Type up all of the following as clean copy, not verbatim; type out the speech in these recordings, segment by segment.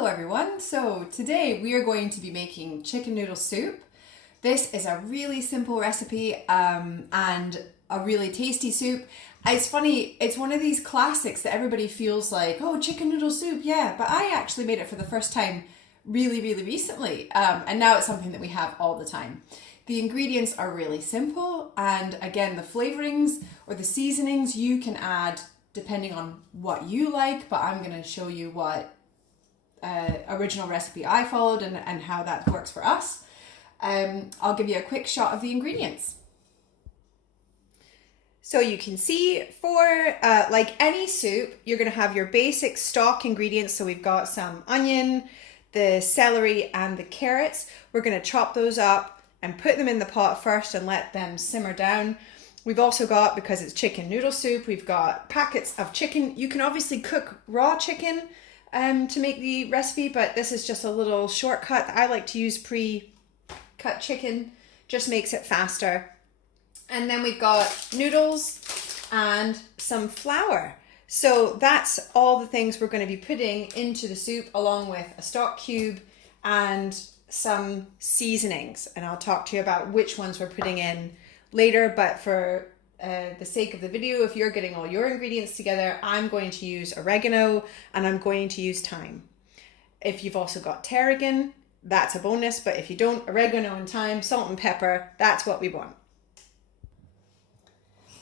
Hello everyone, so today we are going to be making chicken noodle soup. This is a really simple recipe and a really tasty soup. It's funny, it's one of these classics that everybody feels like, oh, chicken noodle soup, yeah, but I actually made it for the first time really recently, and now it's something that we have all the time. The ingredients are really simple, and again, the flavorings or the seasonings you can add depending on what you like, but I'm going to show you what original recipe I followed and how that works for us. I'll give you a quick shot of the ingredients. So you can see for like any soup, you're going to have your basic stock ingredients. So we've got some onion, the celery and the carrots. We're going to chop those up and put them in the pot first and let them simmer down. We've also got, because it's chicken noodle soup, we've got packets of chicken. You can obviously cook raw chicken to make the recipe, but this is just a little shortcut. I like to use pre-cut chicken, just makes it faster. And then we've got noodles and some flour. So that's all the things we're going to be putting into the soup, along with a stock cube and some seasonings. And I'll talk to you about which ones we're putting in later, but for the sake of the video, if you're getting all your ingredients together, I'm going to use oregano and I'm going to use thyme. If you've also got tarragon, that's a bonus, but if you don't, oregano and thyme, salt and pepper, that's what we want.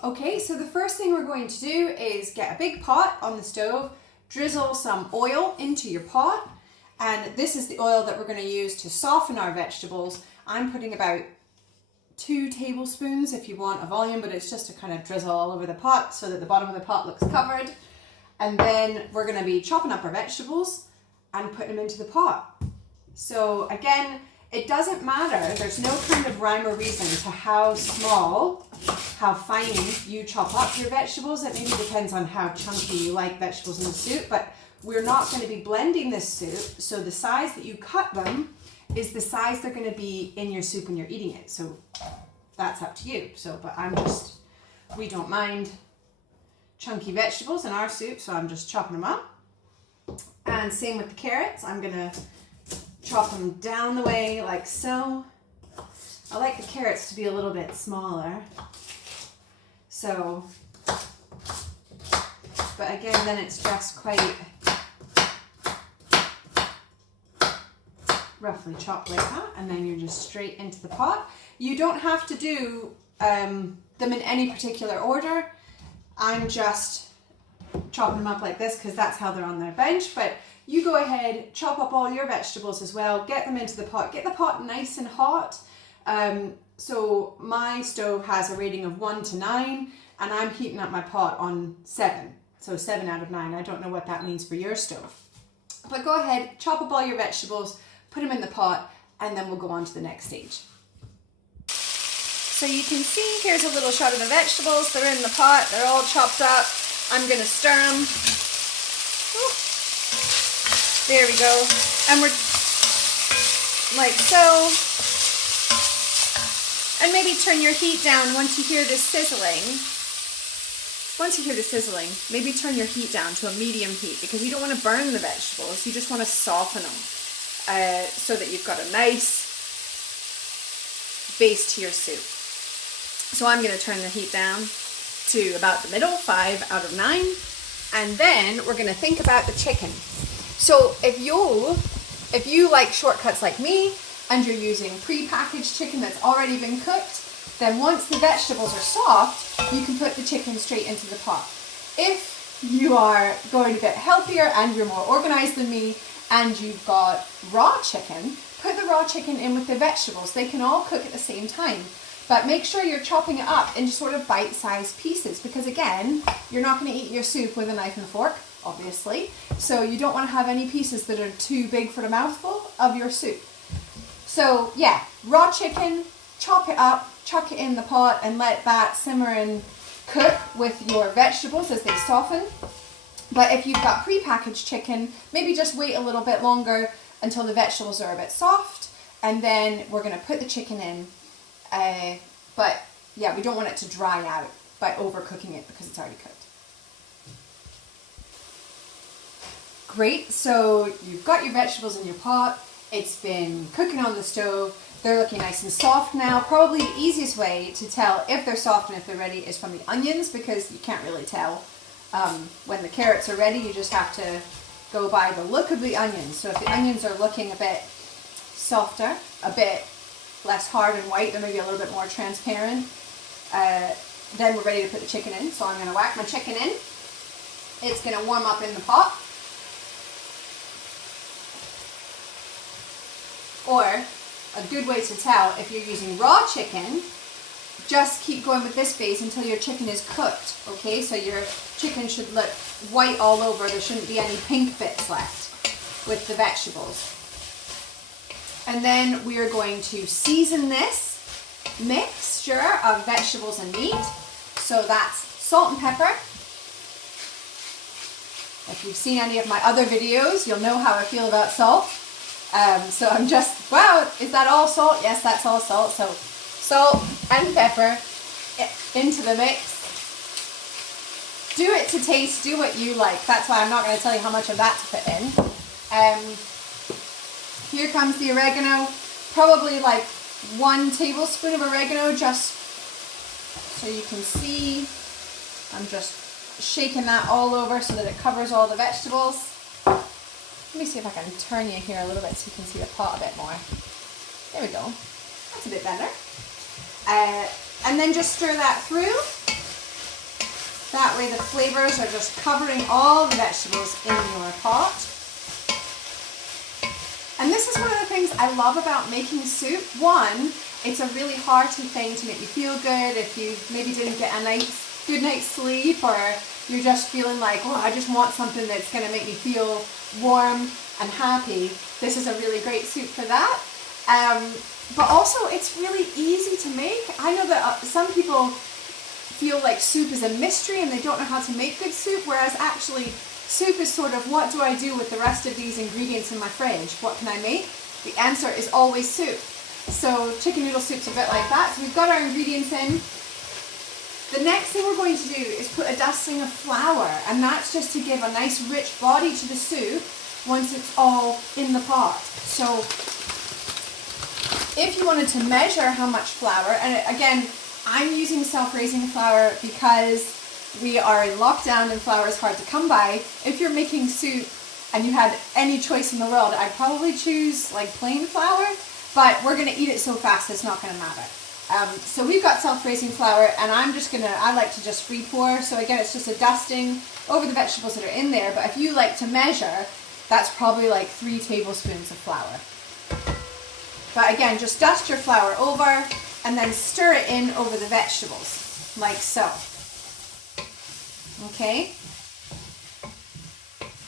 Okay, so the first thing we're going to do is get a big pot on the stove, drizzle some oil into your pot, and this is the oil that we're going to use to soften our vegetables. I'm putting about 2 tablespoons if you want a volume, but it's just to kind of drizzle all over the pot so that the bottom of the pot looks covered. And then we're going to be chopping up our vegetables and putting them into the pot. So again, it doesn't matter. There's no kind of rhyme or reason to how small, how fine you chop up your vegetables. It maybe depends on how chunky you like vegetables in the soup, but we're not going to be blending this soup. So the size that you cut them is the size they're going to be in your soup when you're eating it. So that's up to you. So, but we don't mind chunky vegetables in our soup, so I'm just chopping them up. And same with the carrots. I'm going to chop them down the way like so. I like the carrots to be a little bit smaller. So, but again, then it's just quite roughly chopped like that, and then you're just straight into the pot. You don't have to do them in any particular order. I'm just chopping them up like this because that's how they're on their bench, but you go ahead, chop up all your vegetables as well, get them into the pot, get the pot nice and hot. So my stove has a rating of 1 to 9, and I'm heating up my pot on 7. So 7 out of 9. I don't know what that means for your stove. But go ahead, chop up all your vegetables, put them in the pot, and then we'll go on to the next stage. So you can see, here's a little shot of the vegetables. They're in the pot, they're all chopped up. I'm gonna stir them. Ooh. There we go. And we're like so. And maybe turn your heat down once you hear this sizzling. Once you hear the sizzling, maybe turn your heat down to a medium heat, because you don't want to burn the vegetables, you just want to soften them. So that you've got a nice base to your soup. So I'm going to turn the heat down to about the middle, 5 out of 9. And then we're going to think about the chicken. So if you like shortcuts like me, and you're using pre-packaged chicken that's already been cooked, then once the vegetables are soft, you can put the chicken straight into the pot. If you are going a bit healthier and you're more organized than me, and you've got raw chicken, put the raw chicken in with the vegetables. They can all cook at the same time. But make sure you're chopping it up into sort of bite-sized pieces, because again, you're not going to eat your soup with a knife and a fork, obviously. So you don't want to have any pieces that are too big for the mouthful of your soup. So yeah, raw chicken, chop it up, chuck it in the pot, and let that simmer and cook with your vegetables as they soften. But if you've got pre-packaged chicken, maybe just wait a little bit longer until the vegetables are a bit soft, and then we're going to put the chicken in. But yeah, we don't want it to dry out by overcooking it because it's already cooked. Great, so you've got your vegetables in your pot. It's been cooking on the stove. They're looking nice and soft now. Probably the easiest way to tell if they're soft and if they're ready is from the onions, because you can't really tell when the carrots are ready. You just have to go by the look of the onions. So if the onions are looking a bit softer, a bit less hard and white, they're maybe a little bit more transparent, then we're ready to put the chicken in. So I'm going to whack my chicken in. It's going to warm up in the pot. Or a good way to tell if you're using raw chicken, just keep going with this phase until your chicken is cooked, okay? So your chicken should look white all over. There shouldn't be any pink bits left with the vegetables. And then we are going to season this mixture of vegetables and meat. So that's salt and pepper. If you've seen any of my other videos, you'll know how I feel about salt. So I'm just, wow, is that all salt? Yes, that's all salt. So salt and pepper into the mix. Do it to taste, do what you like. That's why I'm not going to tell you how much of that to put in. Here comes the oregano. Probably like 1 tablespoon of oregano, just so you can see. I'm just shaking that all over so that it covers all the vegetables. Let me see if I can turn you here a little bit so you can see the pot a bit more. There we go. That's a bit better. And then just stir that through. That way the flavors are just covering all the vegetables in your pot. And this is one of the things I love about making soup. One, it's a really hearty thing to make you feel good if you maybe didn't get a good night's sleep, or you're just feeling like, oh, I just want something that's going to make me feel warm and happy. This is a really great soup for that. But also it's really easy to make. I know that some people feel like soup is a mystery and they don't know how to make good soup, whereas actually soup is sort of, what do I do with the rest of these ingredients in my fridge? What can I make? The answer is always soup. So chicken noodle soup's a bit like that. So we've got our ingredients in. The next thing we're going to do is put a dusting of flour, and that's just to give a nice rich body to the soup once it's all in the pot. So if you wanted to measure how much flour, and again, I'm using self-raising flour because we are in lockdown and flour is hard to come by. If you're making soup and you had any choice in the world, I'd probably choose like plain flour, but we're going to eat it so fast it's not going to matter. So we've got self-raising flour, and I like to just free pour. So again, it's just a dusting over the vegetables that are in there. But if you like to measure, that's probably like 3 tablespoons of flour. But again, just dust your flour over and then stir it in over the vegetables, like so. Okay?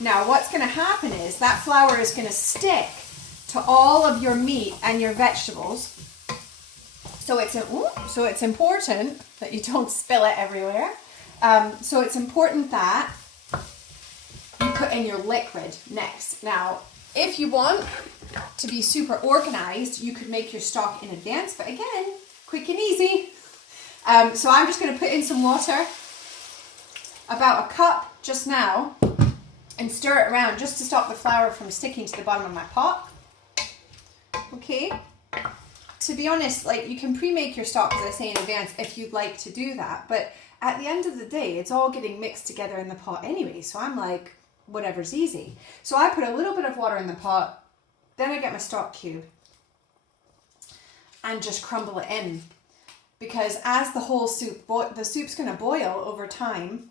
Now what's going to happen is that flour is going to stick to all of your meat and your vegetables. So it's important that you don't spill it everywhere. So it's important that you put in your liquid next. Now, if you want to be super organized, you could make your stock in advance, but again, quick and easy. So I'm just going to put in some water, about a cup just now, and stir it around just to stop the flour from sticking to the bottom of my pot. Okay. To be honest, like, you can pre-make your stock, as I say, in advance if you'd like to do that. But at the end of the day, it's all getting mixed together in the pot anyway. So I'm like, whatever's easy. So I put a little bit of water in the pot. Then I get my stock cube and just crumble it in. Because as the whole soup, the soup's going to boil over time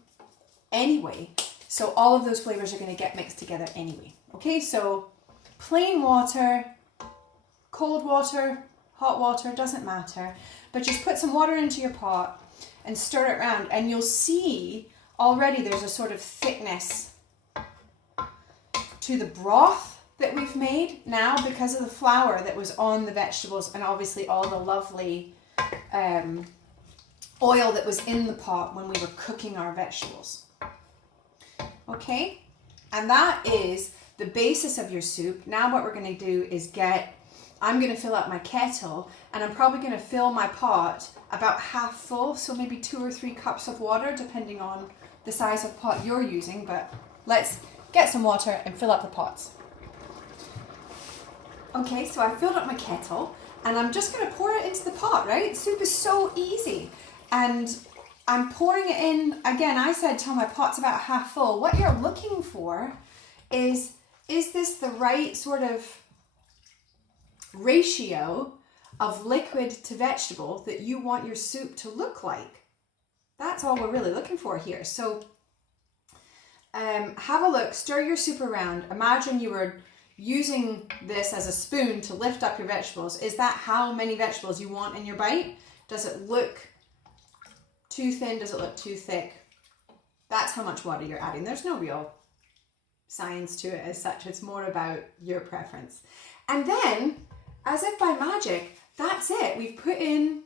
anyway. So all of those flavors are going to get mixed together anyway. Okay, so plain water, cold water, hot water, doesn't matter, but just put some water into your pot and stir it around, and you'll see already there's a sort of thickness to the broth that we've made now because of the flour that was on the vegetables, and obviously all the lovely oil that was in the pot when we were cooking our vegetables. Okay, and that is the basis of your soup. Now what we're going to do is I'm going to fill up my kettle, and I'm probably going to fill my pot about half full, so maybe 2 or 3 cups of water, depending on the size of pot you're using. But let's get some water and fill up the pots. Okay, so I filled up my kettle and I'm just going to pour it into the pot, right? Soup is so easy. And I'm pouring it in, again, I said till my pot's about half full. What you're looking for is this the right sort of ratio of liquid to vegetable that you want your soup to look like? That's all we're really looking for here. So have a look, stir your soup around. Imagine you were using this as a spoon to lift up your vegetables. Is that how many vegetables you want in your bite? Does it look too thin? Does it look too thick? That's how much water you're adding. There's no real science to it as such. It's more about your preference. And then, as if by magic, that's it. We've put in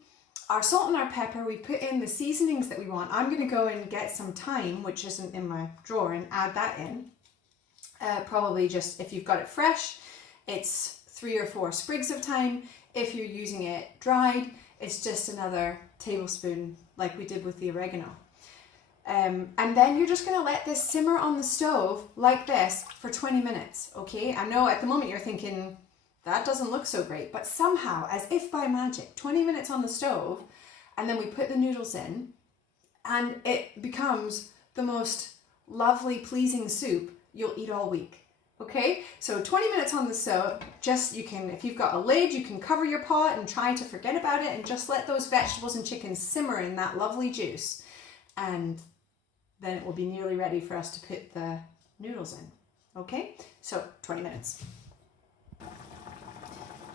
our salt and our pepper. We've put in the seasonings that we want. I'm going to go and get some thyme, which isn't in my drawer, and add that in. Probably just, if you've got it fresh, it's 3 or 4 sprigs of thyme. If you're using it dried, it's just another tablespoon like we did with the oregano. And then you're just going to let this simmer on the stove like this for 20 minutes, okay? I know at the moment you're thinking, that doesn't look so great, but somehow, as if by magic, 20 minutes on the stove, and then we put the noodles in, and it becomes the most lovely, pleasing soup you'll eat all week, okay? So 20 minutes on the stove, you can, if you've got a lid, you can cover your pot and try to forget about it and just let those vegetables and chicken simmer in that lovely juice. And then it will be nearly ready for us to put the noodles in, okay? So 20 minutes.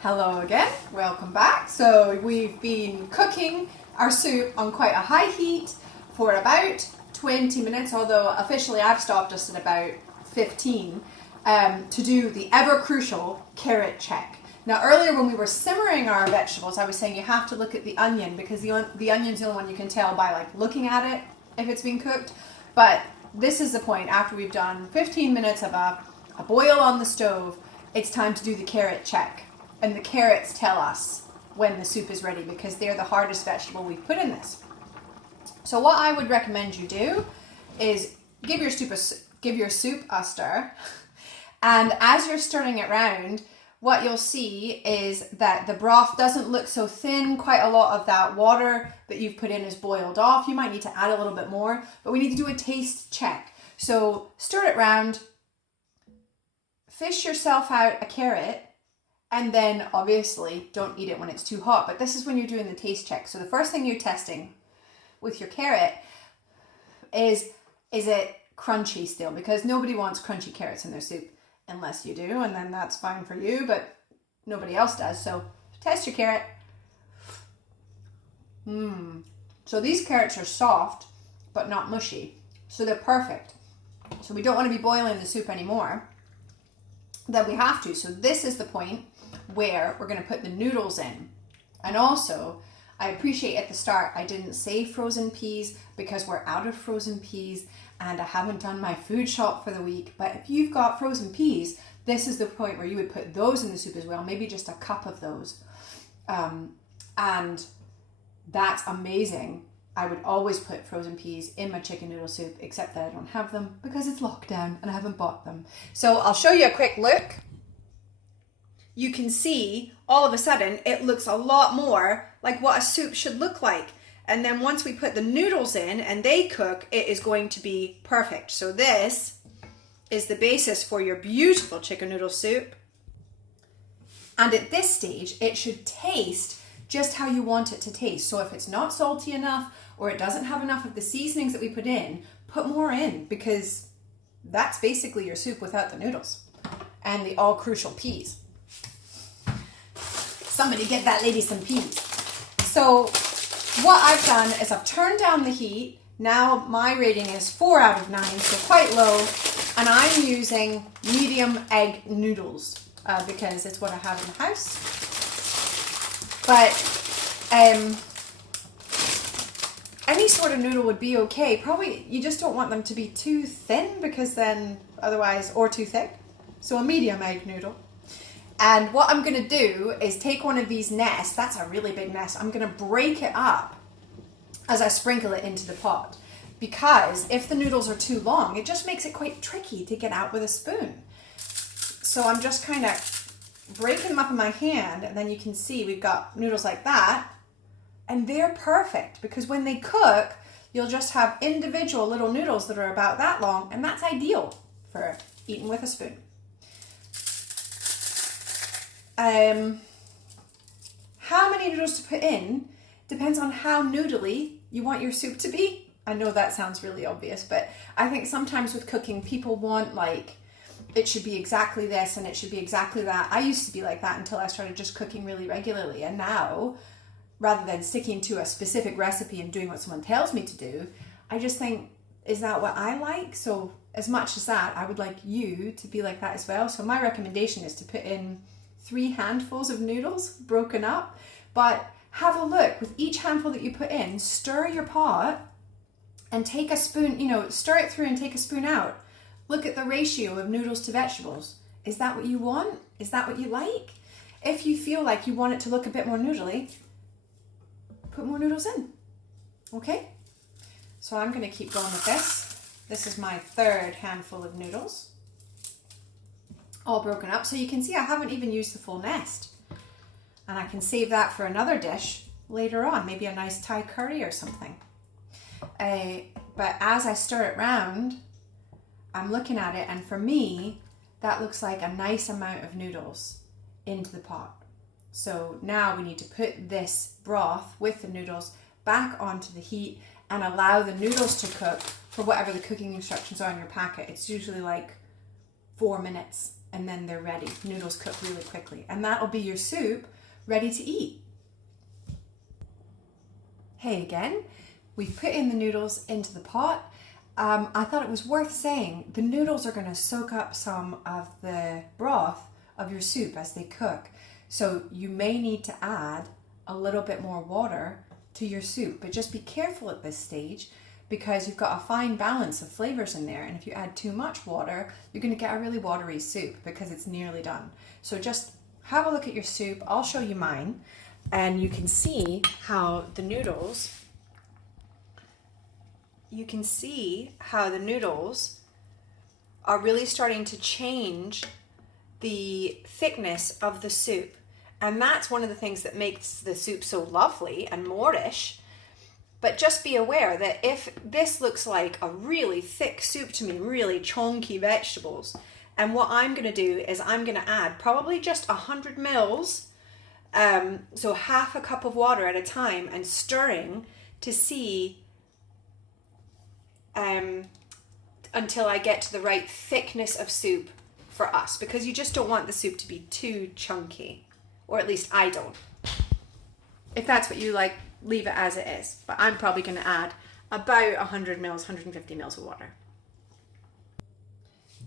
Hello again, welcome back. So we've been cooking our soup on quite a high heat for about 20 minutes, although officially I've stopped us at about 15 to do the ever crucial carrot check. Now earlier when we were simmering our vegetables, I was saying you have to look at the onion because the onion's the only one you can tell by like looking at it if it's been cooked. But this is the point, after we've done 15 minutes of a boil on the stove, it's time to do the carrot check. And the carrots tell us when the soup is ready because they're the hardest vegetable we've put in this. So what I would recommend you do is give your soup a stir. And as you're stirring it around, what you'll see is that the broth doesn't look so thin. Quite a lot of that water that you've put in is boiled off. You might need to add a little bit more, but we need to do a taste check. So stir it round, fish yourself out a carrot, and then obviously don't eat it when it's too hot, but this is when you're doing the taste check. So the first thing you're testing with your carrot is it crunchy still? Because nobody wants crunchy carrots in their soup unless you do, and then that's fine for you, but nobody else does. So test your carrot. So these carrots are soft, but not mushy. So they're perfect. So we don't want to be boiling the soup anymore. Then we have to. So this is the point where we're going to put the noodles in. And also, I appreciate at the start I didn't say frozen peas because we're out of frozen peas and I haven't done my food shop for the week. But if you've got frozen peas, this is the point where you would put those in the soup as well, maybe just a cup of those. And that's amazing. I would always put frozen peas in my chicken noodle soup, except that I don't have them because it's lockdown and I haven't bought them. So I'll show you a quick look. You can see all of a sudden it looks a lot more like what a soup should look like. And then once we put the noodles in and they cook, it is going to be perfect. So this is the basis for your beautiful chicken noodle soup. And at this stage, it should taste just how you want it to taste. So if it's not salty enough or it doesn't have enough of the seasonings that we put in, put more in because that's basically your soup without the noodles and the all crucial peas. Somebody get that lady some peas. So what I've done is I've turned down the heat. Now my rating is 4 out of 9, so quite low. And I'm using medium egg noodles because it's what I have in the house. But any sort of noodle would be okay. Probably you just don't want them to be too thin because then otherwise, or too thick. So a medium egg noodle. And what I'm going to do is take one of these nests. That's a really big nest. I'm going to break it up as I sprinkle it into the pot. because if the noodles are too long, it just makes it quite tricky to get out with a spoon. So I'm just kind of breaking them up in my hand, and then you can see we've got noodles like that, and they're perfect because when they cook, you'll just have individual little noodles that are about that long, and that's ideal for eating with a spoon. How many noodles to put in depends on how noodly you want your soup to be. I know that sounds really obvious, but I think sometimes with cooking, people want like, it should be exactly this and it should be exactly that. I used to be like that until I started just cooking really regularly. And now, rather than sticking to a specific recipe and doing what someone tells me to do, I just think, is that what I like? So as much as that, I would like you to be like that as well. So my recommendation is to put in 3 handfuls of noodles broken up, but have a look with each handful that you put in, stir your pot and take a spoon, stir it through and take a spoon out. Look at the ratio of noodles to vegetables. Is that what you want? Is that what you like? If you feel like you want it to look a bit more noodly, put more noodles in. Okay? So I'm going to keep going with this. This is my 3rd handful of noodles. All broken up. So you can see I haven't even used the full nest. And I can save that for another dish later on, maybe a nice Thai curry or something. But as I stir it round, I'm looking at it, and for me, that looks like a nice amount of noodles into the pot. So now we need to put this broth with the noodles back onto the heat and allow the noodles to cook for whatever the cooking instructions are in your packet. It's usually like 4 minutes and then they're ready. Noodles cook really quickly. And that'll be your soup ready to eat. Hey again, we've put in the noodles into the pot. I thought it was worth saying the noodles are going to soak up some of the broth of your soup as they cook. So you may need to add a little bit more water to your soup, but just be careful at this stage because you've got a fine balance of flavors in there. And if you add too much water, you're going to get a really watery soup because it's nearly done. So just have a look at your soup. I'll show you mine, and you can see how the noodles are really starting to change the thickness of the soup. And that's one of the things that makes the soup so lovely and moreish. But just be aware that if this looks like a really thick soup to me, really chunky vegetables, and what I'm going to do is I'm going to add probably just 100 mils, so half a cup of water at a time, and stirring to see until I get to the right thickness of soup for us, because you just don't want the soup to be too chunky, or at least I don't. If that's what you like, leave it as it is, but I'm probably going to add about 100 mils, 150 mils of water.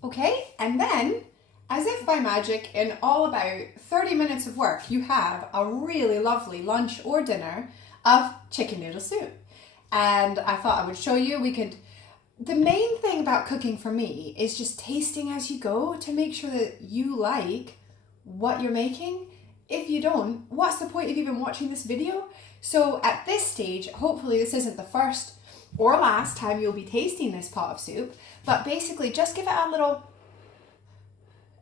Okay, and then, as if by magic, in all about 30 minutes of work, you have a really lovely lunch or dinner of chicken noodle soup. And I thought I would show you, the main thing about cooking for me is just tasting as you go to make sure that you like what you're making. If you don't, what's the point of even watching this video? So at this stage, hopefully this isn't the first or last time you'll be tasting this pot of soup, but basically just give it a little,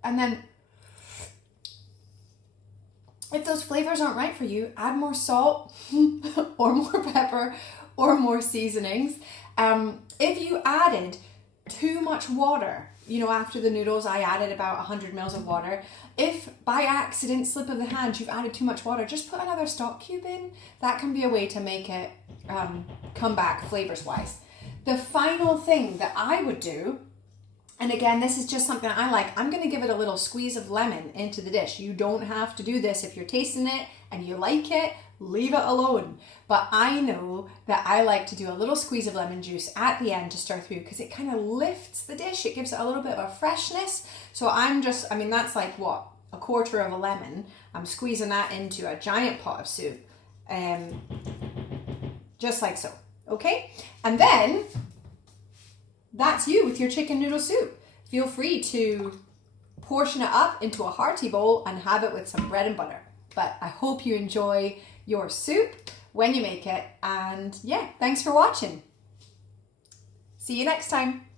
and then if those flavors aren't right for you, add more salt or more pepper or more seasonings. If you added too much water, after the noodles, I added about 100 mils of water. If by accident, slip of the hand, you've added too much water, just put another stock cube in. That can be a way to make it come back flavors-wise. The final thing that I would do, and again, this is just something I like, I'm going to give it a little squeeze of lemon into the dish. You don't have to do this. If you're tasting it and you like it, leave it alone. But I know that I like to do a little squeeze of lemon juice at the end to stir through because it kind of lifts the dish. It gives it a little bit of a freshness. So that's like what? A quarter of a lemon. I'm squeezing that into a giant pot of soup. Just like so. Okay? And then that's you with your chicken noodle soup. Feel free to portion it up into a hearty bowl and have it with some bread and butter. But I hope you enjoy your soup when you make it. And yeah, thanks for watching. See you next time.